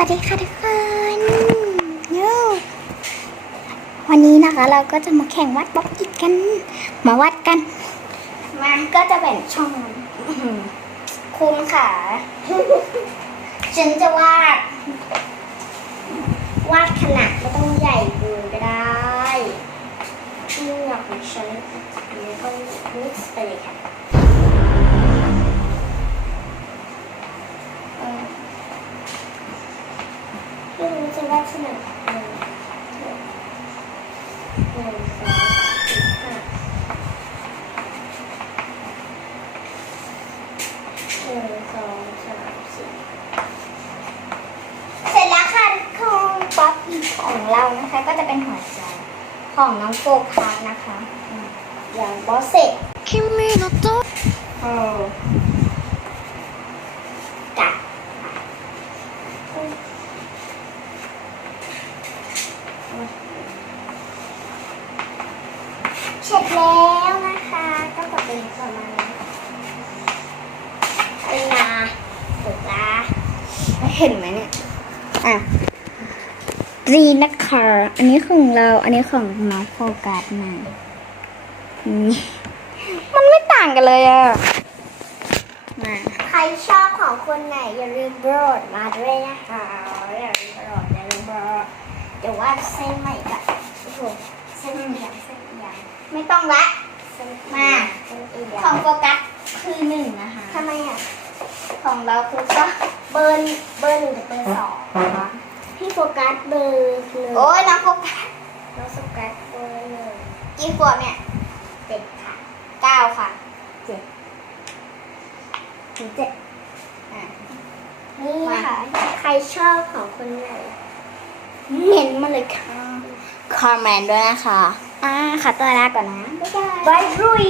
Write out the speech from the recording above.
วัสดีค่ะทุกคนโย่วันนี้นะคะเราก็จะมาแข่งวัดบล็อกอิดกัน มาวัดกันมันก็จะเป็นช่องอื้อหือคุณค่ะฉันจะวาด วาดขนาดไม่ต้องใหญ่เกินก็ได้ที่อยากของฉันอันนี้ก็มิกซ์ไปเลยค่ะ จะวาดขนาดไหนหนึ่งสองสามสี่ห้าหนึ่งสองสามสี่เสร็จแล้วค่ะของป๊อปอีของเรานะคะ ก็จะเป็นหัวใจของน้องโฟกัสนะคะอืมอย่างบอสเซ็ต 君のと เ เสร็จแล้วนะคะ ก็จะเป็นประมาณนี้เป็นนาถูกละเห็นไหมเนี่ยอะรีนะคะอันนี้ของเราอันนี้ของน้องโฟกัสนะนี่มันไม่ต่างกันเลยอะมาใครชอบของคนไหนอย่าลืมโปรดมาด้วยนะคะอย่าลืมโปรดอย่าลืมโปรดเดี๋ยวว่าเส้นใหม่กับโอ้โหเส้นเอียงเส้น ไม่ต้องละ มา ของโฟกัสคือหนึ่งนะคะ ทำไมอะ ของเราคือก็เบอร์เบอร์หนึ่งกับเบอร์สองนะคะพี่โฟกัสเบอร์หนึ่งโอ้ยน้องโฟกัสน้องโฟกัสเบอร์หนึ่งกี่ขวบเนี่ยเจ็ดค่ะเก้าค่ะเจ็ดถึงเจ็ดอะนี่ค่ะ ใครชอบของคนไหนเห็นมาเลยค่ะ คอมเมนต์ด้วยนะคะ อ่าขอตัวลาก่อนนะบ๊ายบายบายรุย